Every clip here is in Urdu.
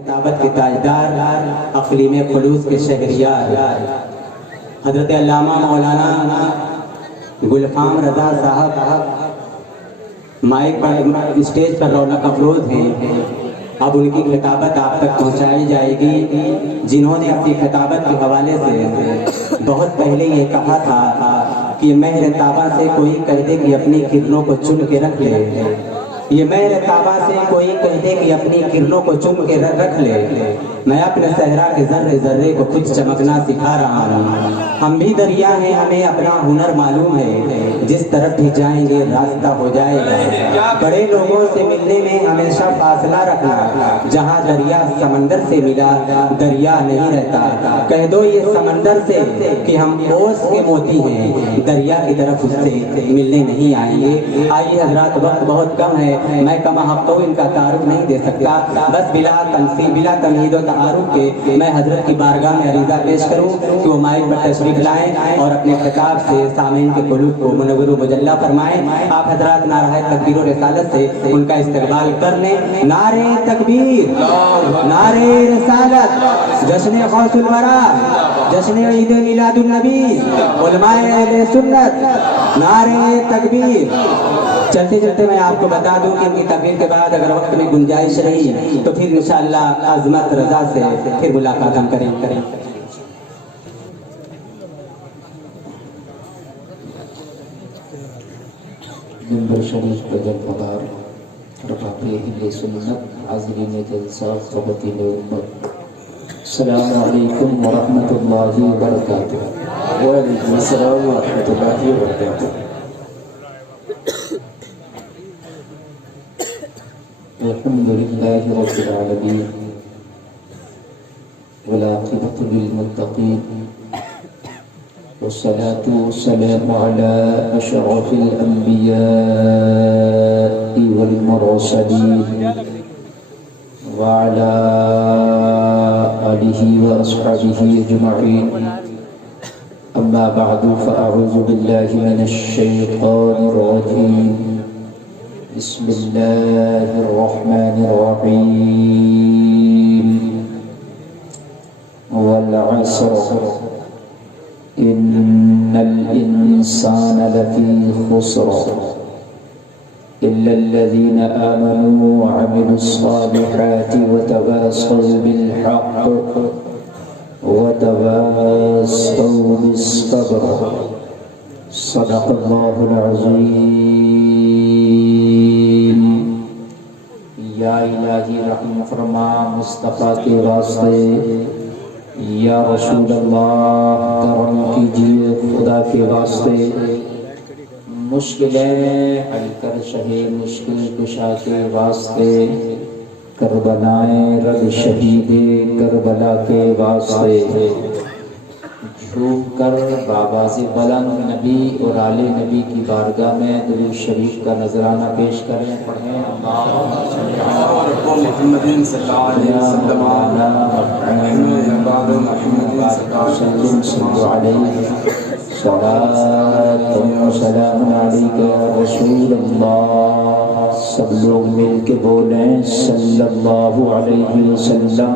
کتابت کے تاجدار اقلیم خلوص کے شہریار حضرت علامہ مولانا گلفام رضا صاحب مائک پر اسٹیج پر رونق افروز ہیں. اب ان کی خطابت آپ تک پہنچائی جائے گی، جنہوں نے اپنی خطابت کے حوالے سے بہت پہلے یہ کہا تھا کہ مہر طابہ سے کوئی کہہ دے کہ اپنی کرنوں کو چن کے رکھ لے. یہ مہر طابہ سے کوئی کہہ دے کہ اپنی کرنوں کو چن کے رکھ لے. میں اپنے صحرا کے ذرے ذرے کو خود چمکنا سکھا رہا ہوں. ہم بھی دریا ہیں، ہمیں اپنا ہنر معلوم ہے، جس طرف بھی جائیں گے راستہ ہو جائے گا. بڑے لوگوں سے ملنے میں ہمیشہ فاصلہ رکھنا. جہاں دریا سمندر سے ملا دریا نہیں رہتا. کہہ دو یہ سمندر سے کہ ہم اوس کے موتی ہیں، دریا کی طرف اس سے ملنے نہیں آئیں گے. آئیے حضرات، وقت بہت کم ہے، میں کما حق ان کا تعارف نہیں دے سکتا. بس بلا تنصیب بلا تمہید و تعارف کے میں حضرت کی بارگاہ میں عریضہ پیش کروں کہ وہ مائک پر تشریف لائیں اور اپنے خطاب سے سامعین کے قلوب کو منور و مجلہ فرمائیں. آپ حضرات نعرہ تکبیر و رسالت سے ان کا استقبال کر لیں. نعرہ تکبیر، نعرہ رسالت، جشن غوث الورا، جشن عید میلاد النبی، علماء اہل سنت، نعرہ تکبیر. چلتے چلتے میں آپ کو بتا دوں کہ ان کی تقریر کے بعد اگر وقت میں گنجائش رہی تو پھر انشاءاللہ عظمت رضا سے پھر ملاقات ہم کریں. ممبر شریف پر جل پدار رفاق اہل سنت، حاضرین جلسہ، خواتین امت، السلام علیکم ورحمۃ اللہ وبرکاتہ. وعلیکم السلام ورحمۃ اللہ وبرکاتہ. الحمد لله رب العالمين والعاقبة للمتقين والصلاة والسلام على أشرف الأنبياء والمرسلين وعلى آله وأصحابه أجمعين. أما بعد فأعوذ بالله من الشيطان الرجيم. بسم الله الرحمن الرحيم. والعصر إن الإنسان لفي خسر إلا الذين آمنوا وعملوا الصالحات وتواصوا بالحق وتواصوا بالصبر. صدق الله العظيم. یا الہی رحم فرما مصطفیٰ کے واسطے، یا رسول اللہ کرم کیجیے خدا کے واسطے. مشکلیں حل کر شہے مشکل کشا کے واسطے، کربلائیں رب شہید کربلا کے واسطے. جھوم کر بآواز بلند نبی اور آل نبی کی بارگاہ میں درود شریف کا نذرانہ پیش کریں. پڑھیں محمد صلی اللہ علیہ وسلم سلام علیکہ یا رسول اللہ. سب لوگ مل کے بولیں صلی اللہ علیہ وسلم.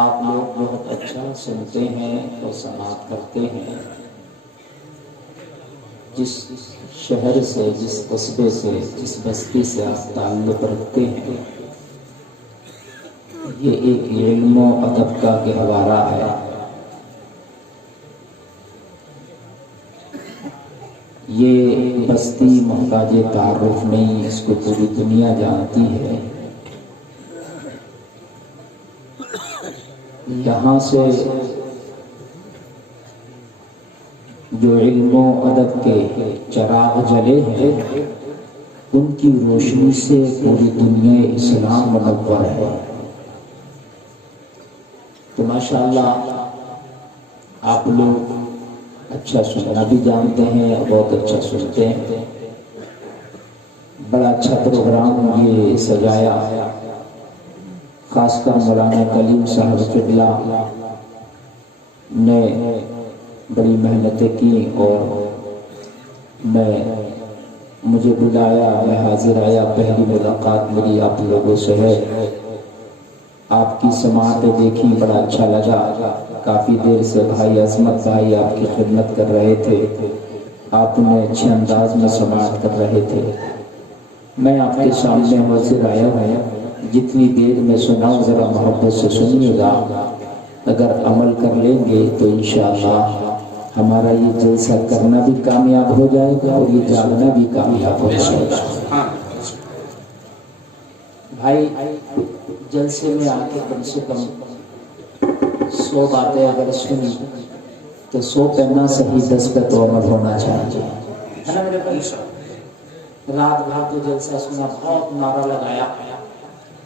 آپ لوگ بہت اچھا سنتے ہیں اور سماعت کرتے ہیں. جس شہر سے، جس قصبے سے، جس بستی سے آپ تعلق رکھتے ہیں، یہ ایک علم و ادب کا گہوارہ ہے. یہ بستی محتاج تعارف نہیں، اس کو پوری دنیا جانتی ہے. یہاں سے جو علم و ادب کے چراغ جلے ہیں، ان کی روشنی سے پوری دنیا اسلام منور ہے. تو ماشاءاللہ آپ لوگ اچھا سننا بھی جانتے ہیں اور بہت اچھا سنتے ہیں. بڑا اچھا پروگرام یہ سجایا، خاص کر مولانا کلیم صاحب قبلہ نے بڑی محنتیں کی اور میں مجھے بلایا، میں حاضر آیا۔ پہلی ملاقات میری آپ لوگوں سے ہے۔ آپ کی سماعتیں دیکھی، بڑا اچھا لگا۔ کافی دیر سے بھائی عظمت بھائی آپ کی خدمت کر رہے تھے، آپ نے اچھے انداز میں سماعت کر رہے تھے۔ میں آپ کے سامنے حاضر آیا ہوں، جتنی دیر میں سناؤں ذرا محبت سے سنیے گا۔ اگر عمل کر لیں گے تو انشاءاللہ ہمارا یہ جلسہ کرنا بھی کامیاب ہو جائے گا اور یہ جاگنا بھی کامیاب ہو جائے گا۔ بھائی جلسے میں آ کے کم سے کم 100 باتیں اگر سنی تو 100 پہ نہ صحیح 10 پہ تو عمل ہونا چاہیے، ہے نا میرے بھائی؟ رات بھر تو جلسہ سنا، بہت نعرہ لگایا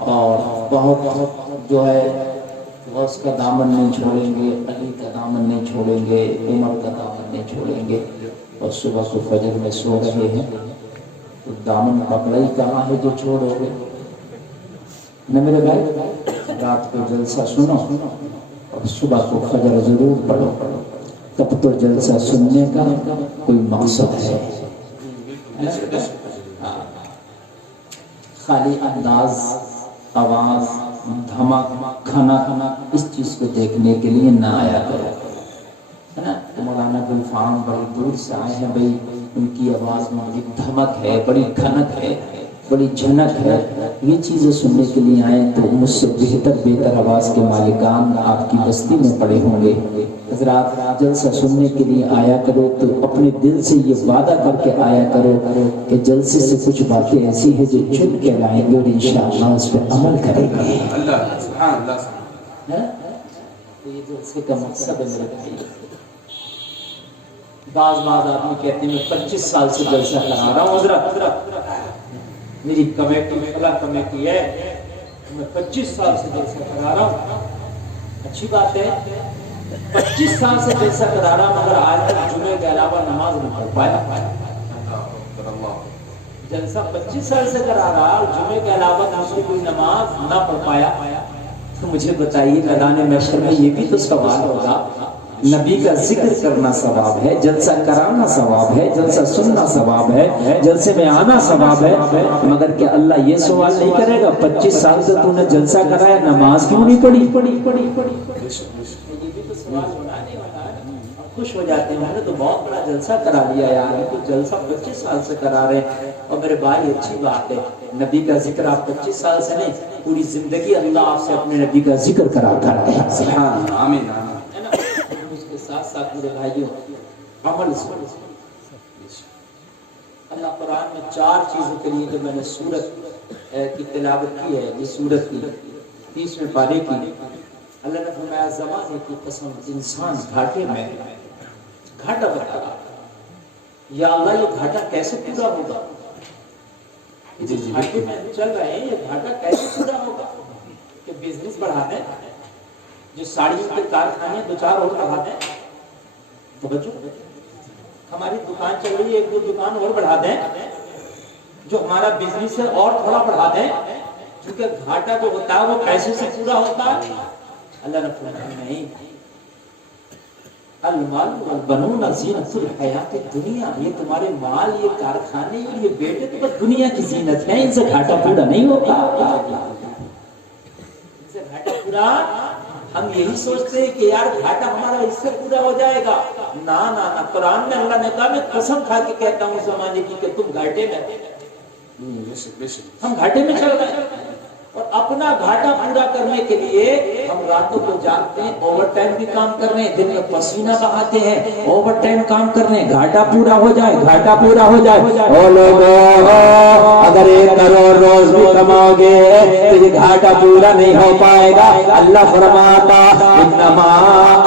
اور بہت جو ہے غوث کا دامن نہیں چھوڑیں گے، علی کا دامن نہیں چھوڑیں گے، عمر کا دامن نہیں چھوڑیں گے، اور صبح کو فجر میں سو رہے ہیں تو دامن پکڑا ہی کہاں ہے جو چھوڑو گے؟ نہ میرے بھائی، رات کو جلسہ سنو اور صبح کو فجر ضرور پڑھو، تب تو جلسہ سننے کا کوئی مقصد ہے۔ خالی انداز، آواز، دھماکہ، کھانا اس چیز کو دیکھنے کے لیے نہ آیا کرو، ہے نا؟ مولانا گلفام بڑی دور سے آئے ہیں بھائی، ان کی آواز میں بڑی دھمک ہے، بڑی کھنک ہے، بڑی جھنک ہے، یہ چیزیں سننے کے لیے آئے تو مجھ سے بہتر آواز کے مالکان آپ کی بستی میں پڑے ہوں گے۔ حضرات جلسہ سننے کے لیے آیا کرو تو اپنے دل سے یہ وعدہ کر کے آیا کرو کہ جلسے سے کچھ باتیں ایسی ہیں جو چن کے لائیں گے اور انشاءاللہ اس پہ عمل کریں گے۔ اللہ سبحان اللہ۔ یہ جلسے کا مقصد ہے میرے بھائی۔ بعض آدمی کہتے ہیں میں 25 سال سے جلسہ کرا رہا ہوں حضرت، میری کمیٹی فلاں کمیٹی ہے، میں 25 سال سے جلسہ کرا رہا ہوں۔ اچھی بات ہے، 25 سال سے جلسہ کرا رہا ہوں، مگر آج تک جمعے کے علاوہ نماز نہیں پڑھ پایا۔ جلسہ 25 سال سے کرا رہا اور جمعے کے علاوہ دوسری کوئی نماز نہ پڑھ پایا، تو مجھے بتائیے میدان محشر میں یہ بھی تو سوال ہوگا۔ نبی کا ذکر کرنا ثواب ہے، جلسہ کرانا ثواب ہے، جلسہ سننا ثواب ہے، جلسے میں آنا ثواب ہے، مگر کیا اللہ یہ سوال نہیں کرے گا 25 سال سے تو نے جلسہ کرایا، نماز کیوں نہیں پڑھی؟ یہ بھی تو سوال ہونا نہیں ہونا۔ خوش ہو جاتے ہیں ہم نے تو بہت بڑا جلسہ کرا لیا یار، تو جلسہ 25 سال سے کرا رہے ہیں۔ اور میرے بھائی اچھی بات ہے، نبی کا ذکر آپ 25 سال سے نہیں، پوری زندگی اللہ آپ سے اپنے نبی کا ذکر کراتا ہے۔ سبحان آمین آمین۔ ساتھ ساتھ میرے بھائیوں عمل سے اللہ قرآن میں 4 چیزوں کے لیے جو میں نے سورت کی تلاوت کی ہے، یہ سورت کی 30ویں پارے کی، اللہ نے فرمایا زمانے کی قسم انسان گھاٹے میں، گھاٹا بتا رہا یا اللہ یہ گھاٹا کیسے پورا ہوگا؟ گھاٹے میں چل رہے ہیں، یہ گھاٹا کیسے پورا ہوگا؟ کہ بزنس بڑھا دیں، جو ساڑیوں کے کارخانے 2-4 اور بڑھا دیں، تو بچوں ہماری دکان چل رہی ہے 1-2 دکان اور بڑھا دیں، جو ہمارا بزنس ہے اور تھوڑا بڑھا دیں، کیونکہ گھاٹا جو ہوتا ہے وہ پیسے سے پورا ہوتا ہے۔ اللہ نے فرمایا نہیں، المال والبنون زینت الحیات الدنیا، یہ تمہارے مال، یہ کارخانے اور یہ بیٹے تو بس دنیا کی زینت ہے، ان سے گھاٹا پورا نہیں ہوتا۔ ان سے گھاٹا پورا، ہم یہی سوچتے ہیں کہ یار گھاٹا ہمارا اس سے پورا ہو جائے گا، نہ نہ نہ، قرآن میں اللہ نے کہا میں قسم کھا کے کہتا ہوں زمانے کی کہ تم گھاٹے میں، ہم گھاٹے میں چل رہے ہیں، اور اپنا گھاٹا پورا کرنے کے لیے ہم راتوں کو جاگتے ہیں، اوور ٹائم بھی کام کر رہے ہیں، دن میں پسینہ بہاتے ہیں، اوور ٹائم کام کر رہے ہیں، گھاٹا پورا ہو جائے، گھاٹا پورا ہو جائے۔ او لوگوں اگر 1 کروڑ روز بھی کماؤ گے تو یہ گھاٹا پورا نہیں ہو پائے گا۔ اللہ فرماتا انما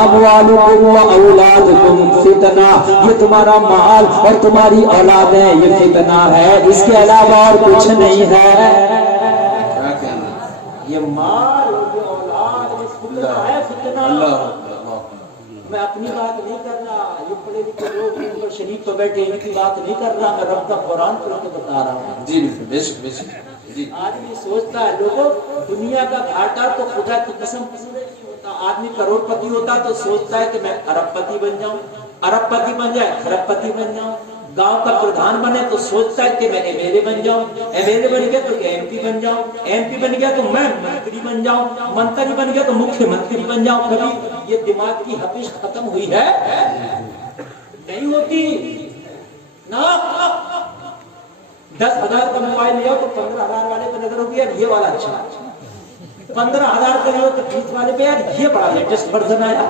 اموالکم واولادکم فتنہ، یہ تمہارا مال اور تمہاری اولادیں یہ فتنہ ہے، اس کے علاوہ اور کچھ نہیں ہے۔ یہ مال اور یہ اولاد یہ فتنہ ہے، فتنہ۔ میں اپنی بات نہیں کر رہا، یہ پڑھے لکھے لوگ اوپر شریف پہ بیٹھے ان کی بات نہیں کر رہا، میں رب کا قرآن پڑھ کے بتا رہا ہوں۔ جی بے شک بے شک۔ آدمی سوچتا ہے لوگوں دنیا کا گھاٹا تو خدا کی قسم پورے نہیں ہوتا، آدمی کروڑ پتی ہوتا تو سوچتا ہے کہ میں ارب پتی بن جاؤں، ارب پتی بن جائے کھرب پتی بن جاؤں، گاؤں کا پردھان بنے تو سوچتا ہے کہ میں ایم ایل اے بن جاؤں، ایم ایل اے بن گیا تو ایم پی بن جاؤں، ایم پی بن گیا تو میں منتری بن جاؤں، منتری بن گیا تو مکھیہ منتری بن جاؤں. کبھی یہ دماغ کی حبش ختم ہوئی ہے؟ نہیں ہوتی نا. 10,000 کا موبائل لیا تو 15,000 والے پہ نظر ہوگی یار یہ والا اچھا، 15,000 کا لیا تو 20 والے پہ یار یہ بڑا لیٹسٹ ورژن آیا،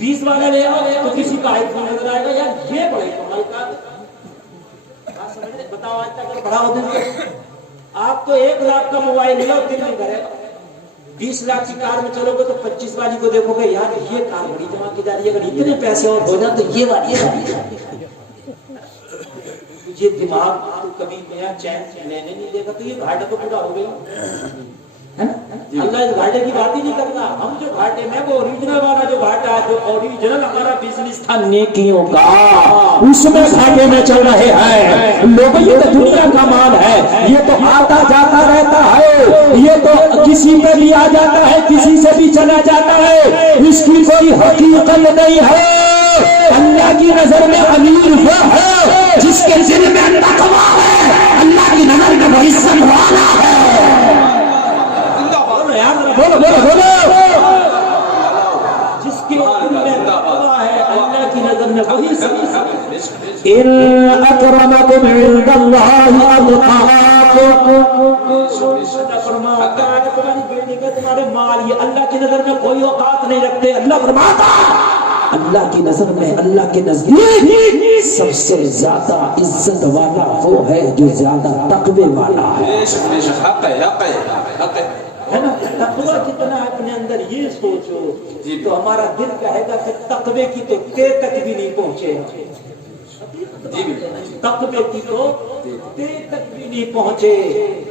20 والا لے آؤ تو کسی کا آئی فون نظر آئے گا یار یہ بڑا کمال کا. بتاؤ آج تک بڑا ہو دیں. آپ تو 1 لاکھ کا موبائل لیا اور 3 دن کرے، 20 لاکھ کی کار میں چلو گے تو 25 والی کو دیکھو گے یار یہ کار بڑی جمع کی جا رہی ہے، اگر اتنے پیسے اور ہو جائیں تو یہ والی یہ دماغ کبھی نیا چین لینے نہیں دے گا تو یہ گھاٹا تو پورا ہو گیا. اللہ اس گھاٹے کی بات ہی نہیں کرتا. ہم جو گھاٹے میں وہ اوریجنل والا جو گھاٹا ہے، جو اوریجنل ہمارا بزنس تھا نیکیوں کا، اس میں گھاٹے میں چل رہے ہیں لوگ. یہ تو دنیا کا مال ہے، یہ تو آتا جاتا رہتا ہے، یہ تو کسی پہ بھی آ جاتا ہے کسی سے بھی چلا جاتا ہے، اس کی کوئی حقیقت نہیں ہے. اللہ کی نظر میں امیر وہ ہے جس کے دل میں تقویٰ ہے، اللہ کی نظر میں وہی سنبھالا ہے. بولو بولو بولو. جس کے دل میں تقویٰ ہے اللہ کی نظر میں وہی سنبھالا ہے. ان اکرمکم عند اللہ اتقاکم. تمہارے مال یہ اللہ کی نظر میں کوئی اوقات نہیں رکھتے. اللہ فرماتا اللہ کی نظر میں اللہ کے نزدیک سب سے زیادہ عزت والا وہ ہے جو زیادہ تقوی والا ہے. ہے نا؟ تقوی کتنا اپنے اندر یہ سوچو تو ہمارا دل کہے گا کہ تقوی کی تو تے تک بھی نہیں پہنچے. تقوی کی تو تے تک بھی نہیں پہنچے.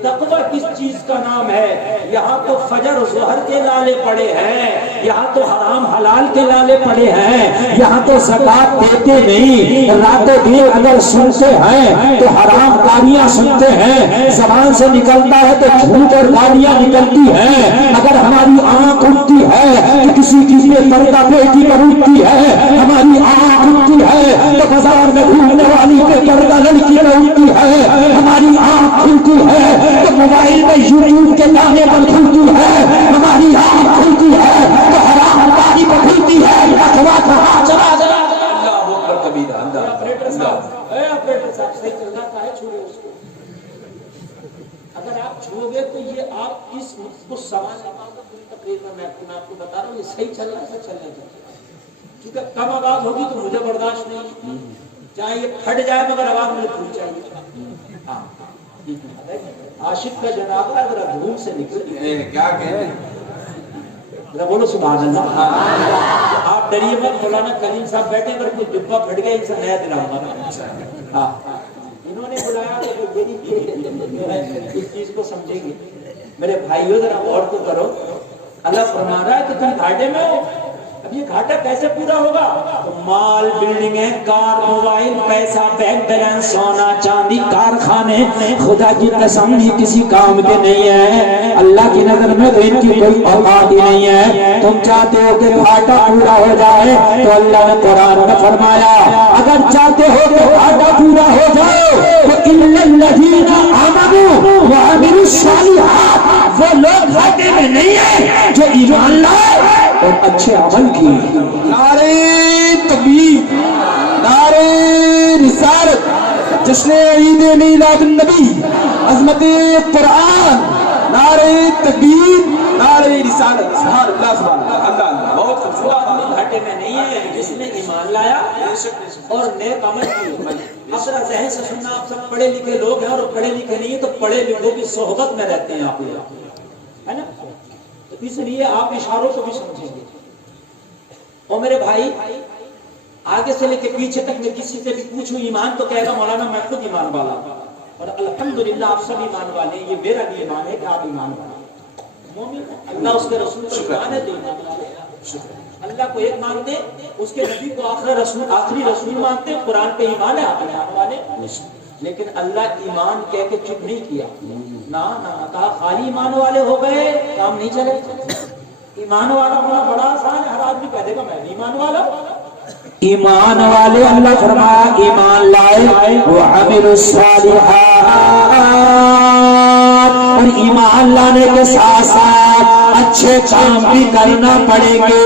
تقوی کس چیز کا نام ہے؟ یہاں تو فجر ظہر کے لالے پڑے ہیں، یہاں تو حرام حلال کے لالے پڑے ہیں، یہاں تو زکات دیتے نہیں، راتوں دن اگر سنتے ہیں تو حرام گالیاں سنتے ہیں، زبان سے نکلتا ہے تو جھوٹ اور گالیاں نکلتی ہیں. اگر ہماری آنکھ اٹھتی ہے تو کسی چیز میں پردہ بیٹی پر اٹھتی ہے، ہماری آنکھ اٹھتی ہے تو بازار میں گھومنے والی پہ پردہ لڑکی پر اٹھتی ہے، ہماری آنکھ کھلتی ہے تو موبائل میں یوٹیوب کے گانے پر کھلتی ہے، ہماری آنکھ کھلتی ہے تو حرام کاری پر کھلتی ہے. تقویٰ کہاں چلا جائے؟ آپریٹر صاحب صحیح چل رہا ہے، چھوڑے اس کو. اگر آپ چھوڑو گے تو یہ آپ اس کو سوال تقریر میں آپ کو بتا رہا ہوں یہ صحیح چل رہا ہے، چلنے چاہیے. کیونکہ کم آواز ہوگی تو مجھے برداشت نہیں، چاہے یہ پھٹ جائے مگر آواز مجھے پوری چاہیے. ہاں عاشق کا جنازہ ذرا دھوم سے نکل کیا کہتے ہیں؟ ذرا بولو سبحان اللہ. آپ ڈریے مت، مولانا کریم صاحب بیٹھے اگر کوئی ڈبہ پھٹ گیا ان سے نیا دلاؤں گا. ہاں انہوں نے بلایا اس چیز کو سمجھیں گے. میرے بھائیو ذرا غور تو کرو. اللہ فرما رہا ہے کہ تم گھاٹے میں ہو. اب یہ گھاٹا کیسے پورا ہوگا؟ تو مال، بلڈنگیں، کار، موبائل، پیسہ، بینک بیلنس، سونا چاندی، کارخانے خدا کی قسم یہ کسی کام کے نہیں ہے. اللہ کی نظر میں تو ان کی کوئی اوقات ہی نہیں ہے. تم چاہتے ہو کہ گھاٹا پورا ہو جائے تو اللہ نے قرآن میں فرمایا اگر چاہتے ہو کہ گھاٹا پورا ہو جائے تو اِنَّ الَّذِينَ آمَنُوا وَعَمِلُوا الصَّالِحَاتِ، وہ لوگ گھاٹے میں نہیں ہیں جو ایمان لائے اور اچھے عمل کی. نعرہ تکبیر، نعرہ رسالت، جشن عید میلاد النبی، عظمت قرآن، نعرہ تکبیر، نعرہ رسالت. سبحان اللہ سبحان اللہ. اللہ اللہ بہت خوبصورت. گھاٹے میں نہیں ہے جس نے ایمان لایا اور نیک عمل کی. اب ذرا ذہن سے سننا، آپ سب پڑھے لکھے لوگ ہیں اور پڑھے لکھے نہیں ہیں تو پڑھے لکھوں کی صحبت میں رہتے ہیں آپ لوگ، ہے نا؟ تو اس لیے آپ اشاروں کو بھی سمجھیں گے. اور میرے بھائی آگے سے لے کے پیچھے تک میں کسی سے بھی پوچھوں ایمان تو کہے گا مولانا میں خود ایمان والا ہوں. اور الحمدللہ آپ سب ایمان والے ہیں. یہ میرا بھی ایمان ہے کہ آپ ایمان والے ہیں. مومن اللہ اس کے رسول کو ایمان ہے تو ایمان والے. اللہ کو ایک مانتے، اس کے نبی کو آخری رسول مانتے، قرآن پہ ایمان ہے، آپ ایمان والے. لیکن اللہ ایمان کہہ کے چپ نہیں کیا. نہ کہا خالی ایمان والے ہو گئے کام نہیں چلے. ایمان والا ہونا بڑا آسان ہے، ہر آدمی کہہ دے گا میں بھی ایمان والا. ایمان والے اللہ فرمایا ایمان لائے وعملوا الصالحات، اور ایمان لانے کے ساتھ ساتھ اچھے کام بھی کرنا پڑیں گے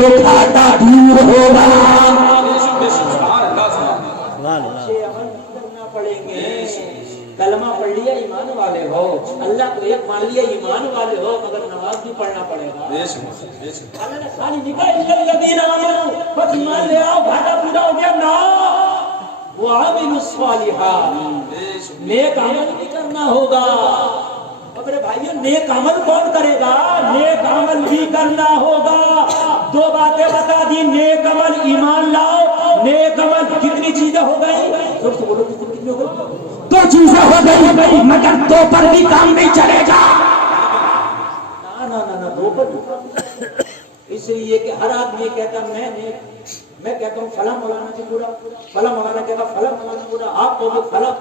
تو گھاٹا دور ہوگا۔ کلمہ پڑھ لیا ایمان والے ہو، اللہ کو ایک مان لیا ایمان والے ہو، مگر نماز بھی پڑھنا پڑے گا۔ اللہ نے خالی نکاح الذین آمنوا، بس ایمان لے آؤ گھاٹا پورا ہو گیا نا۔ وعملوا الصالحات، نیک عمل بھی کرنا ہوگا۔ میرے بھائیو نیک عمل کون کرے گا؟ نیک عمل بھی کرنا ہوگا۔ دو باتیں بتا دی، نیک عمل ایمان لاؤ، نیک عمل کتنی چیزیں ہو گئی؟ سب سے بولو کتنی ہو گئی؟ دو چیزیں ہو گئی مگر دو پر بھی کام نہیں چلے گا۔ نہ دو پر، اس لیے کہ ہر آدمی کہتا میں کہتا ہوں فلاں مولانا جی پورا، فلاں مولانا کہتا فلاں مولانا پورا، آپ کو فلاں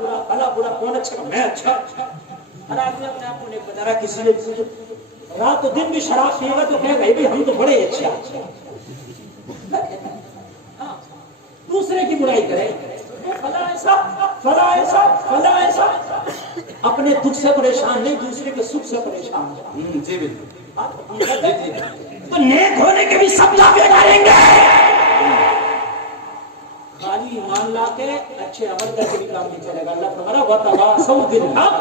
پورا کون اچھا میں اچھا۔ ہر آدمی اپنے آپ کو نہیں بتا رہا، کسی نے رات و دن بھی شراب پیے گا تو کہے گا بھی ہم تو بڑے اچھے، دوسرے کی برائی کرے فلاں ایسا فلاں ایسا فلاں ایسا، اپنے دکھ سے پریشان نہیں، دوسرے کے سکھ سے پریشان۔ جی بالکل، تو نیک ہونے کے بھی سب دعوے ڈالیں گے، خالی ایمان لا کے اچھے عمل کر کے بھی کام نہیں چلے گا۔ اللہ فرمایا وتواصوا بالحق،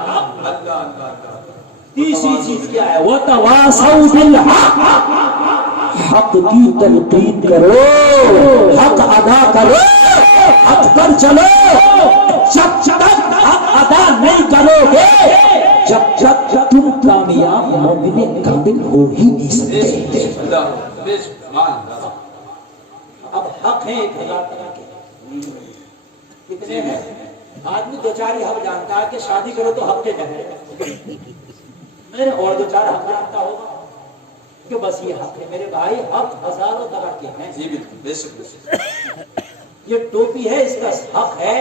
تیسری چیز کیا ہے؟ وتواصوا بالحق، حق کی تلقین کرو، حق ادا کرو، حق پر چلو۔ جب تک حق ادا نہیں کرو گے جب تک تم کامیاب مومن کامل ہو ہی نہیں سکتے۔ اب حق ہے 1000 طرح کے، کتنے ہیں؟ آدمی دو چار ہی حق جانتا ہے کہ شادی کرو تو حق کے جائے، میرے اور دو چار حق جانتا ہوگا کہ بس یہ حق ہے۔ میرے بھائی حق ہزاروں طرح کے ہیں۔ جی بالکل، بے شک یہ ٹوپی ہے، اس کا حق ہے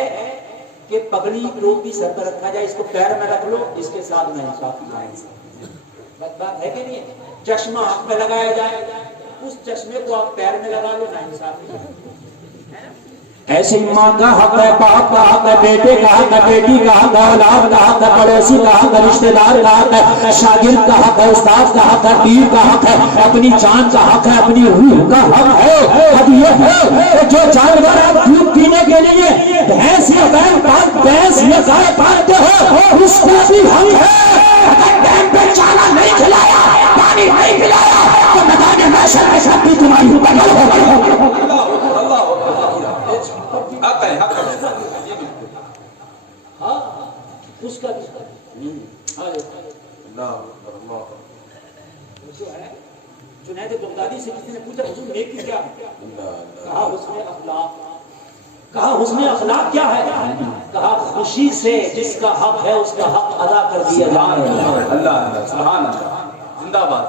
کہ پگڑی ٹوپی سر پر رکھا جائے، اس کو پیر میں رکھ لو، اس کے ساتھ ناانصافی ہے۔ بات ہے کہ نہیں؟ چشمہ آنکھ میں لگایا جائے، اس چشمے کو آپ پیر میں لگا لو، ناانصافی ہے۔ ایسے ماں کا حق ہے، باپ کا حق ہے، بیٹے کا حق ہے، بیٹی کا حق ہے، اولاد کا حق ہے، پڑوسی کا حق ہے، رشتہ دار کا حق ہے، شاگرد کا حق ہے، استاد کا حق ہے، پیر کا حق ہے، اپنی جان کا حق ہے، اپنی روح کا حق ہے۔ اب یہ ہے کہ جو جانور آپ دودھ پینے کے لیے بھینس یا گائے پالتے ہو اس کو بھی حق ہے۔ اگر ٹائم پہ چارہ نہیں کھلایا، پانی نہیں پلایا تو میدان محشر میں سب بھی تمہاری بدل ہو گئی۔ حق ہے، حق ہے۔ ہاں اس کا بھی جو ہے جنید بغدادی سے کسی نے پوچھا حضور نیکی کیا ہے؟ کہا حسن اخلاق۔ کہا حسن اخلاق کیا ہے؟ کہا خوشی سے جس کا حق ہے اس کا حق ادا کر دیا جائے۔ اللہ سبحان اللہ، زندہ باد۔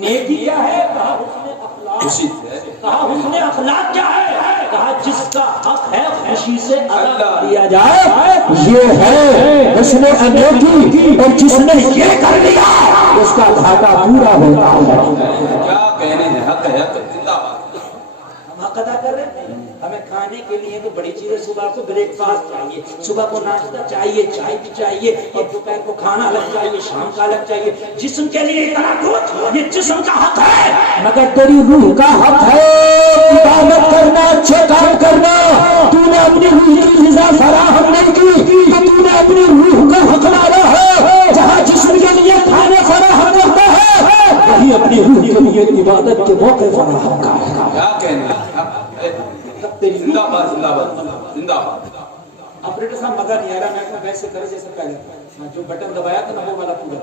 نیکی کیا ہے؟ کہا حسن اخلاق۔ خوشی سے کہا حسن اخلاق کیا ہے؟ کہا جس کا حق ہے خوشی سے ادا کر دیا جائے۔ یہ ہے اس نے انیکی، اور جس نے یہ کر لیا اس کا گھاٹا پورا ہوتا ہے۔ کیا کہنے ہیں، حق ہے، حق ہے، زندہ باد۔ ہم حق ادا کر رہے ہیں۔ ہمیں کھانے کے لیے تو بڑی چیزیں، صبح کو بریک فاسٹ چاہیے، صبح کو ناشتہ چاہیے، چائے بھی چاہیے، اور دوپہر کو کھانا الگ چاہیے، شام کا الگ چاہیے۔ جسم کے لیے اتنا کچھ، یہ جسم کا حق ہے، مگر تیری روح کا حق ہے عبادت کرنا، اچھے کام کرنا۔ تو نے اپنی روح کی غذا فراہم نہیں کی تو تو نے اپنی روح کا حق مارا ہے۔ جہاں جسم کے لیے کھانے فراہم کرتا ہے وہی اپنی روح کے لیے عبادت کے موقع فراہم کرے گا۔ کیا کہنے ہیں، حق ہے، زندہ باد، زندہ باد، زندہ باد۔ آپریٹر صاحب مزہ نہیں آ رہا، میں اپنا ویسے کرے جیسے پہلے جو بٹن دبایا تھا نا وہ والا پورا،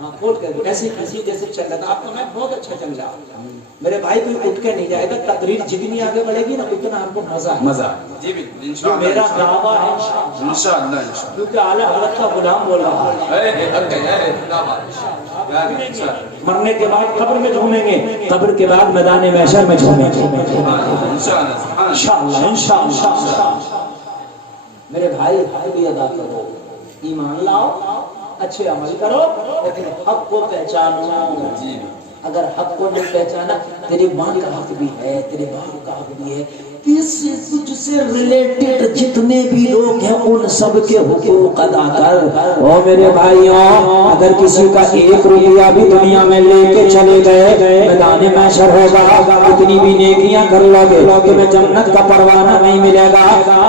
ہاں کھول کر ایسی کسی جیسے چل رہا تھا۔ آپ کا میں بہت اچھا چل رہا، میرے بھائی کوئی اٹھ کے نہیں جائے گا، تقریر جتنی آگے بڑھے گی نا اتنا آپ کو مزہ ہے۔ مزہ ہے، جی بالکل، انشاءاللہ، میرا دعویٰ ہے انشاءاللہ، انشاءاللہ، انشاءاللہ۔ کیونکہ اعلیٰ حضرت کا غلام بول رہا ہے۔ حق ہے، زندہ باد۔ مرنے کے بعد قبر میں جھومیں گے، قبر کے بعد میدان محشر میں جھومیں گے انشاءاللہ، انشاءاللہ۔ میرے بھائی حق بھی ادا کرو، ایمان لاؤ، اچھے عمل کرو، لیکن حق کو پہچانو۔ اگر حق کو نہیں پہچانا، تیری ماں کا حق بھی ہے، تیرے باپ کا حق بھی ہے، تجھ سے ریلیٹڈ جتنے بھی لوگ ہیں ان سب کے حقوق ادا کر۔ او میرے بھائیوں، اگر کسی کا 1 روپیہ بھی دنیا میں لے کے چلے گئے، میدان محشر ہوگا، اتنی بھی نیکیاں کر لو گے تمہیں جنت کا پروانہ نہیں ملے گا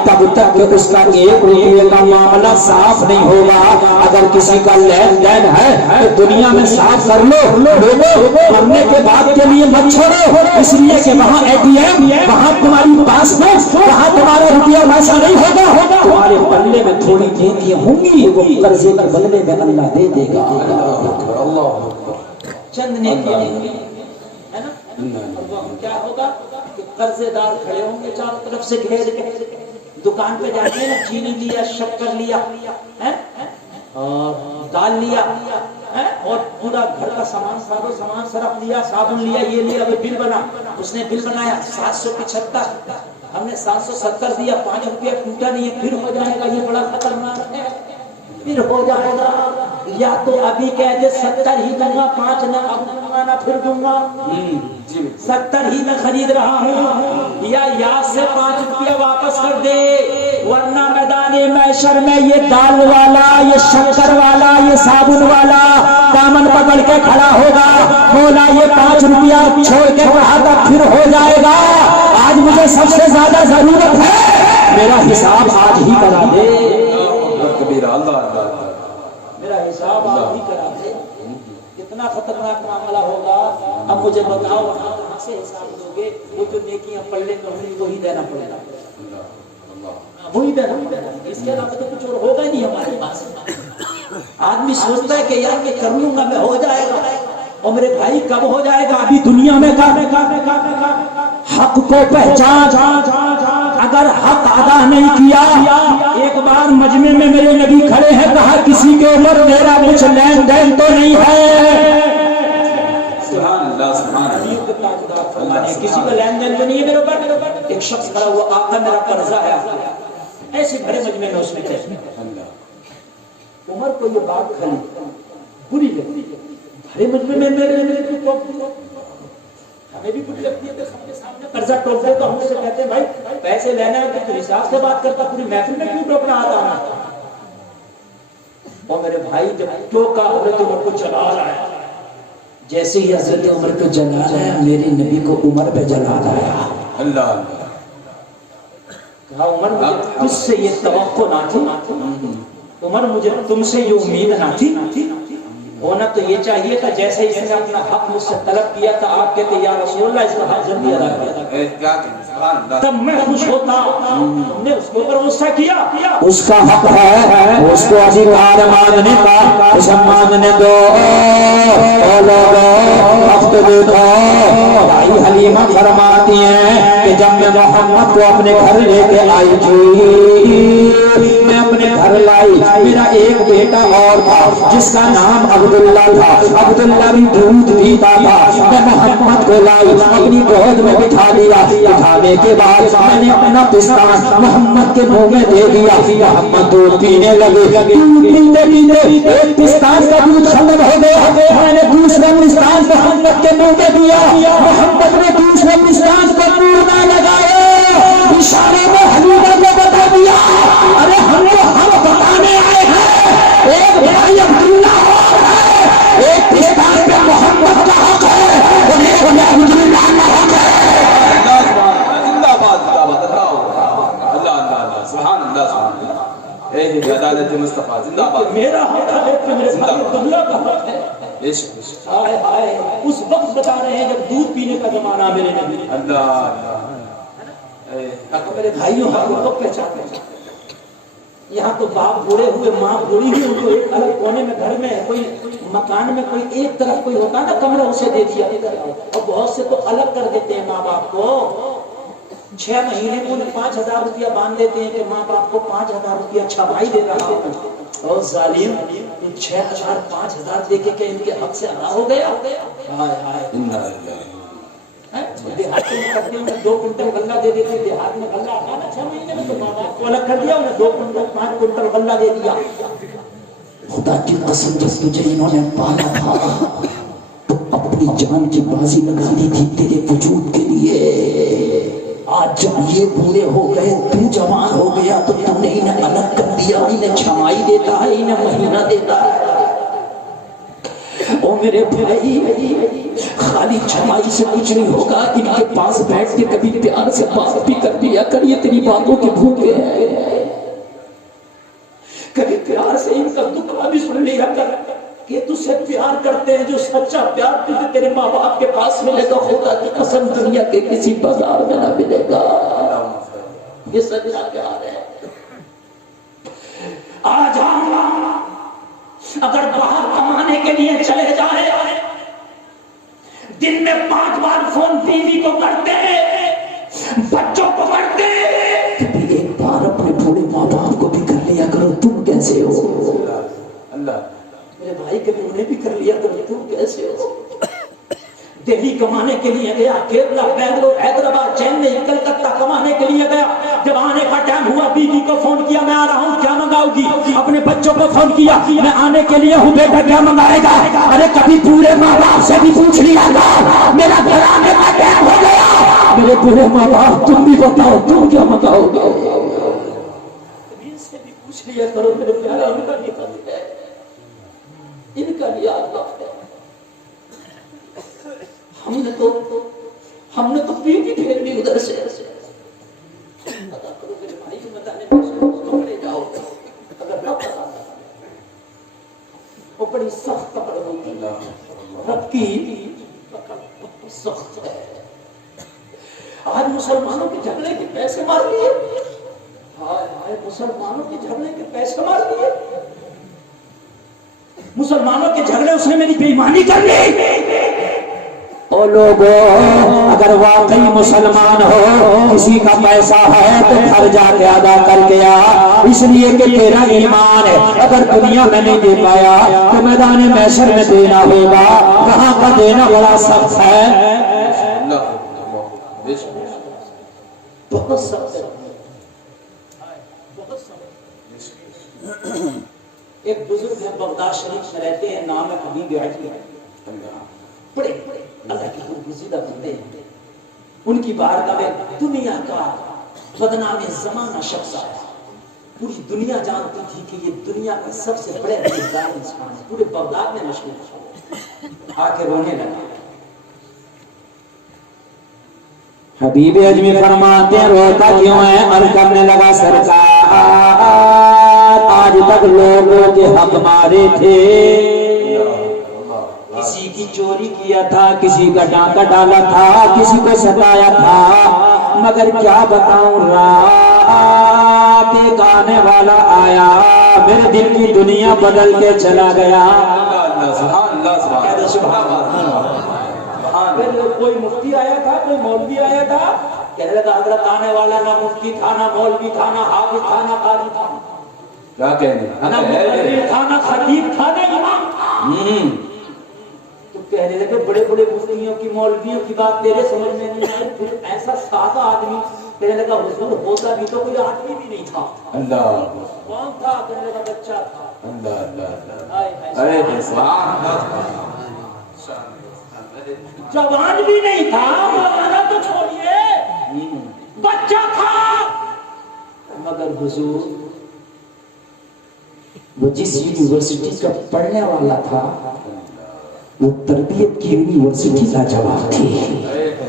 تب تک کہ اس کا 1 روپیے کا معاملہ صاف نہیں ہوگا۔ اگر کسی کا لین دین ہے تو دنیا میں صاف کر لو، مرنے کے بعد کے لیے مت چھوڑو، اس لیے کہ وہاں ATM، وہاں تمہاری پاسپورٹ، وہاں تمہارا روپیہ ویسا نہیں ہوگا، تمہارے پلے میں تھوڑی نیکیاں ہوں گی، وہ قرضے کے بدلے میں اللہ دے دے گا۔ چند نیکیاں ہوں گی، ہے نا، اور وہ کیا ہوگا کہ قرضے دار کھڑے ہوں گے چاروں طرف سے گھیر کے، دکان پہ جاتے ہیں نا، چینی لیا، شکر لیا، اور دال لیا، اور پورا گھر کا سامان، سارا سامان، سرف لیا، صابن لیا، یہ لیا، ابھی بل بنا، اس نے بل بنایا 775، ہم نے 770 دیا، 5 روپیہ ٹوٹا نہیں ہے، پھر ہو جائے گا، یہ بڑا خطرناک ہے، پھر ہو جائے گا، یا تو ابھی کہہ دے 70 ہی دوں گا، 5 نہ اب منگانا پھر دوں گا، 70 ہی میں خرید رہا ہوں، یا سے 5 روپیہ واپس کر دے، ورنہ میدان محشر میں یہ دال والا، یہ شکر والا، یہ صابن والا دامن پکڑ کے کھڑا ہوگا، مولا یہ 5 روپیہ چھوڑ کے کہا تھا پھر ہو جائے گا، آج مجھے سب سے زیادہ ضرورت ہے، میرا حساب آج ہی کرا دے، میرا حساب آج ہی کرا دے۔ کتنا خطرناک معاملہ ہوگا۔ اب مجھے بتاؤ کہاں سے حساب دو گے؟ وہ جو نیکیاں پلے میں ہوئی وہی دینا پڑے گا، وہی دینا، اس کے علاوہ تو کچھ اور ہوگا ہی نہیں ہمارے پاس۔ آدمی سوچتا ہے کہ یار یہ کر لوں گا میں ہو جائے گا، اور میرے بھائی کب ہو جائے گا؟ ابھی دنیا میں حق کو پہچان، اگر حق ادا نہیں کیا، ایک بار مجمع میں میرے نبی کھڑے ہیں، کہا کسی کے اوپر میرا کچھ لین دین تو نہیں ہے، کسی کا لین دین تو نہیں ہے میرے اوپر، ایک شخص کھڑا ہوا، آقا میرا قرضہ ہے، ایسے بھرے مجمع میں اس نے کہا، عمر کو یہ بات کھلی بری لگتی ہے، بھرے مجمع میں میرے ہمیں بھی بری لگتی ہے کہ سب کے سامنے قرضہ ٹوک دے، تو ہم سے کہتے ہیں بھائی پیسے لینا ہے تو حساب سے بات کرتا، پوری محفل میں کیوں ٹوکنا آتا نا؟ اور میرے بھائی جب ٹوکا حضرت عمر کو جلا رہا ہے، جیسے ہی حضرت عمر کو جلا رہا ہے، میرے نبی کو عمر پہ جلا رہا ہے، اللہ کہا عمر مجھے تجھ سے یہ توقع نہ تھی، عمر مجھے تم سے یہ امید نہ تھی، ہونا تو یہ چاہیے تھا جیسے اس نے اپنا حق مجھ سے طلب کیا تھا، آپ کہتے یا رسول اللہ اس کا حق جلدی ادا کیا، تب میں خوش ہوتا، ہم نے اس کے اوپر غصہ کیا، اس کا حق ہے، اس کو ادھیکار ماننے کا، اسے ماننے دو، وقت دیکھو، بھائی حلیمہ فرماتی ہیں کہ جب میں محمد کو اپنے گھر لے کے آئی تھی، میں اپنے گھر لائی، میرا ایک بیٹا اور تھا جس کا نام عبداللہ تھا، عبداللہ بھی دودھ پیتا تھا، میں محمد کو لائی، اپنی گود میں بٹھا دیا، بٹھانے کے بعد میں نے اپنا پستان محمد کے منہ میں دے دیا، محمد دودھ پینے لگے، دودھ پیتے پیتے ایک پستان کا دودھ ختم ہو گیا، میں نے دوسرا پستان محمد کے منہ میں دیا، محمد نے دوسرے پستان پر منہ نہ لگایا، اشارے میں حلیمہ کو بتا دیا، ارے ہم بتانے آئے ہیں، ایک بھائی عبداللہ اور ہے، ایک پستان پہ محمد کا حق ہے، اور ایک عبداللہ کا حق ہے، عدالت مصطفیٰ زندہ باد، میرا حق ہے کہ میرے بھائی عبداللہ کا حق ہے، ہائے ہائے اس وقت بتا رہے ہیں جب دودھ پینے کا زمانہ میرے نبی، میرے بھائیوں حق کو پہچانے، یہاں تو باپ بوڑھے ہوئے، ماں بوڑھی ہوئی، ان کو ایک الگ کونے میں گھر میں کوئی مکان میں کوئی ایک طرف کوئی ہوتا نا کمرہ، اسے دے دیا، اور بہت سے تو الگ کر دیتے ہیں ماں باپ کو، 6 مہینے میں انہیں 5,000 روپیہ باندھ دیتے ہیں کہ ماں باپ کو 5,000 روپیہ چھپائی دے رہا ہو، اور ظالم 6,000 5,000 دے کے کہ ان کے حق سے ادا ہو گیا، ہائے ہائے، دیہات میں کرتے ہیں 2 کنٹل غلہ دے دیتے، دیہات میں غلہ آتا نا 6 مہینے میں، تو ماں باپ کو الگ کر دیا، انہیں 2 کنٹل 5 کنٹل غلہ دے دیا، خدا کی قسم جب تجھے انہوں نے پالا تھا تو اپنی جان کی بازی لگا دی تھی تیرے وجود کے لیے. آج جب یہ پورے ہو گئے تو جوان ہو گیا تو تم نے انہیں الگ کر دیا. انہیں چھمائی دیتا ہے, انہیں مہینہ دیتا ہے. او میرے بھائی, خالی چھمائی سے کچھ نہیں ہوگا. ان کے پاس بیٹھ کے کبھی پیار سے بات بھی کر دیا کر, یہ تیری باتوں کے بھوکے ہیں. کبھی پیار سے ان کا دکھ بھی سن لیا کر کہ تجھ سے پیار کرتے ہیں. جو سچا پیار تجھے تیرے ماں باپ کے پاس ملے گا خدا کی قسم دنیا کے کسی بازار میں نہ ملے گا. یہ سچا پیار ہے. آج اگر باہر کمانے کے لیے چلے جائے, دن میں 5 بار فون بیوی کو کرتے ہیں, بچوں کو کرتے ہیں, کبھی ایک بار اپنے بوڑھے ماں باپ کو بھی کر لیا کرو. تم کیسے ہو اللہ میرے بھائی, کبھی انہیں بھی کر لیا کرو. تم کیسے ہو؟ دہلی کمانے کے لیے گیا, کیرلا, بنگلور, حیدرآباد, چینئی, کلکتہ کمانے کے لیے گیا. جب آنے کا ٹائم ہوا بیوی کو فون کیا, میں آ رہا ہوں, کیا منگاؤ گی؟ اپنے بچوں کو فون کیا, میں آنے کے لیے ہوں, بیٹا کیا منگائے گا؟ ارے کبھی پورے ماں باپ سے بھی پوچھ لیا گا, میرا گھر آنے کا ٹائم ہو گیا. میرے پورے ماں باپ, تم بھی بتاؤ تم کیا منگاؤ گے؟ ان سے بھی پوچھ لیا کرو میرے پیارے. ان کا بھی قدر ہے, ان کا بھی آداب ہے. ہم نے تو پیٹی پھیر لی ادھر سے. پتا کرو میرے بھائی کو بتانے پکڑے جاؤ, اگر نہ پتا وہ بڑی سخت پکڑ ہوگی. رب کی پکڑ بہت سخت ہے. آج مسلمانوں کے جھگڑے کے پیسے مار لیے. مسلمانوں کے جھگڑے کے پیسے مار لیے. مسلمانوں کے جھگڑے اس نے میری بے ایمانی کر لی. او لوگو, اگر واقعی مسلمان ہو, کسی کا پیسہ ہے تو گھر جا کے ادا کر گیا, اس لیے کہ تیرا ایمان ہے. اگر دنیا میں نہیں دے پایا تو میدان محشر میں دینا ہوگا. کہاں کا دینا بڑا سخت ہے, بہت سخت ہے. ایک بزرگ ہے, بغداد شریف میں رہتے ہیں, نام ہے حبیب عجلی. بڑے اللہ کی گزیدہ بندے ہیں. ان کی بارگاہ میں دنیا کا بدنام زمانہ شخص آیا. پوری دنیا جانتی تھی کہ یہ دنیا کا سب سے بڑے دیندار انسان ہے, پورے بغداد میں مشہور تھا. آ کے رونے لگا. حبیب اجمی فرماتے ہیں, روتا کیوں ہے؟ عرض کرنے لگا, سرکار آج تک لوگوں کے حق مارے تھے, کسی کی چوری کیا تھا, کسی کا ڈاکہ ڈالا تھا, کسی کو ستایا تھا, مگر کیا بتاؤں, رات ایک آنے والا آیا, میرے دل کی دنیا بدل کے چلا گیا. کوئی مفتی آیا تھا, کوئی مولوی آیا تھا, کہنے لگا حضرت آنے والا نہ مفتی تھا, نہ مولوی تھا, نہ حافظ تھا, نہ قاضی تھا, کیا کہنے, نہ مفتی تھا, نہ خطیب تھا, نہ امام تھا. کہنے لگے بڑے بڑے مفتیوں کی, مولویوں کی بات تیرے سمجھ میں نہیں آئی. پھر ایسا سادہ آدمی, کہنے لگا حضور ہوتا بھی تو کوئی آدمی بھی نہیں تھا. اللہ کون تھا؟ کہنے لگا بچہ تھا. اللہ اللہ, ارے سبحان اللہ, جوان بھی نہیں تھا, مولانا تو چھوڑیے, بچہ تھا. مگر حضور وہ جس یونیورسٹی کا پڑھنے والا تھا وہ تربیت کی یونیورسٹی کا جواب تھی.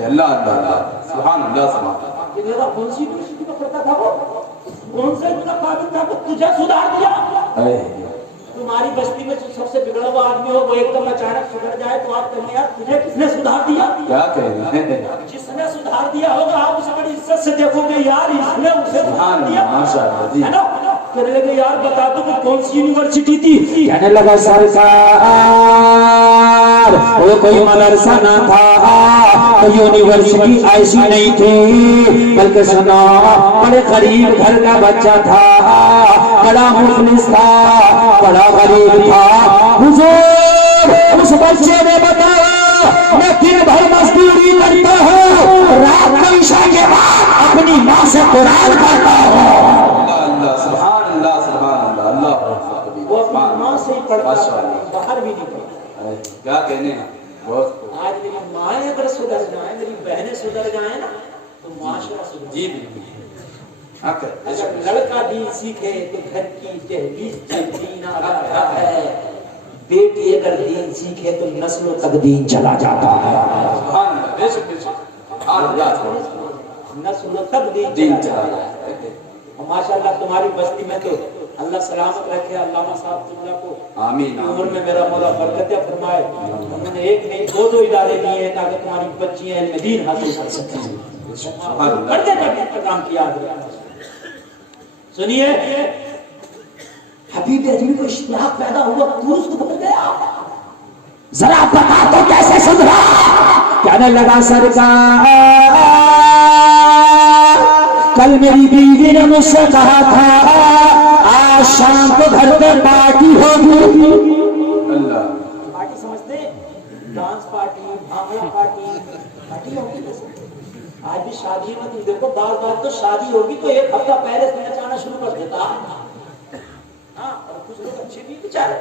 اللہ اللہ, سبحان اللہ, سبحان اللہ. کون سی یونیورسٹی میں پڑھتا تھا وہ, کون سے اتنا قابل تھا کہ تجھے سدھار دیا. تمہاری بستی میں جو سب سے بگڑا ہوا آدمی ہو, وہ ایک دم اچانک سدھر جائے تو آپ کہیں یار تجھے کس نے سدھار دیا؟ کیا کہہ رہے ہیں, جس نے سدھار دیا ہوگا آپ اسے بڑی عزت سے دیکھو گے, یار اس نے اسے سدھار دیا. ماشاءاللہ جی. کہنے لگے یار بتا دو کہ کون سی یونیورسٹی تھی؟ کہنے لگا سرکار وہ کوئی مدرسہ نہ تھا, تو یونیورسٹی ایسی نہیں تھی, بلکہ سنا بڑے غریب گھر کا بچہ تھا, بڑا مفلس تھا, بڑا غریب تھا. حضور اس بچے نے بتایا میں دن بھر مزدوری کرتا ہوں, رات کو عشاء کے بعد اپنی ماں سے قرآن پڑھتا ہوں. وہ اپنی ماں سے ہی پڑھتا, باہر بھی نہیں پڑھتا. کیا کہنے, آج میری مائیں اگر سدھر جائیں، میری بہنیں سدھر جائیں نا تو معاشرہ سدھر جی جائے۔ بالکل اگر لڑکا دین سیکھے تو گھر کی دہلیز پہ دین آ رہا ہے، بیٹی اگر دین سیکھے تو نسلوں تک دین چلا جاتا ہے، سبحان اللہ، بے شک بے شک، نسلوں تک دین چلا جاتا ہے۔ اور ماشاءاللہ تمہاری بستی میں تو اللہ سلامت رکھے، علامہ صاحب تمہارا کو آمین عمر میں میرا مولا برکت فرمائے۔ انہوں نے ایک نہیں دو ادارے دیے ہیں تاکہ تمہاری بچیاں علم دین حاصل کر سکیں، پڑھتے تک انتظام کیا ہے۔ سنیے، حبیب اجمی کو اشتیاق پیدا ہوا، تو اس کو بدل گیا، ذرا بتا تو کیسے سدھرا؟ کہنے لگا سرکار کل میری بیوی نے مجھ سے کہا تھا آج شام کو گھر پہ پارٹی ہوگی۔ اللہ پارٹی سمجھتے ہیں؟ Dance party, bhangra party, party ہوگی۔ آج بھی شادی میں تم دیکھو، بار بار تو شادی ہوگی تو ایک ہفتہ پہلے سے نچانا شروع کر دیتا۔ ہاں، اور کچھ لوگ اچھے بھی بیچارے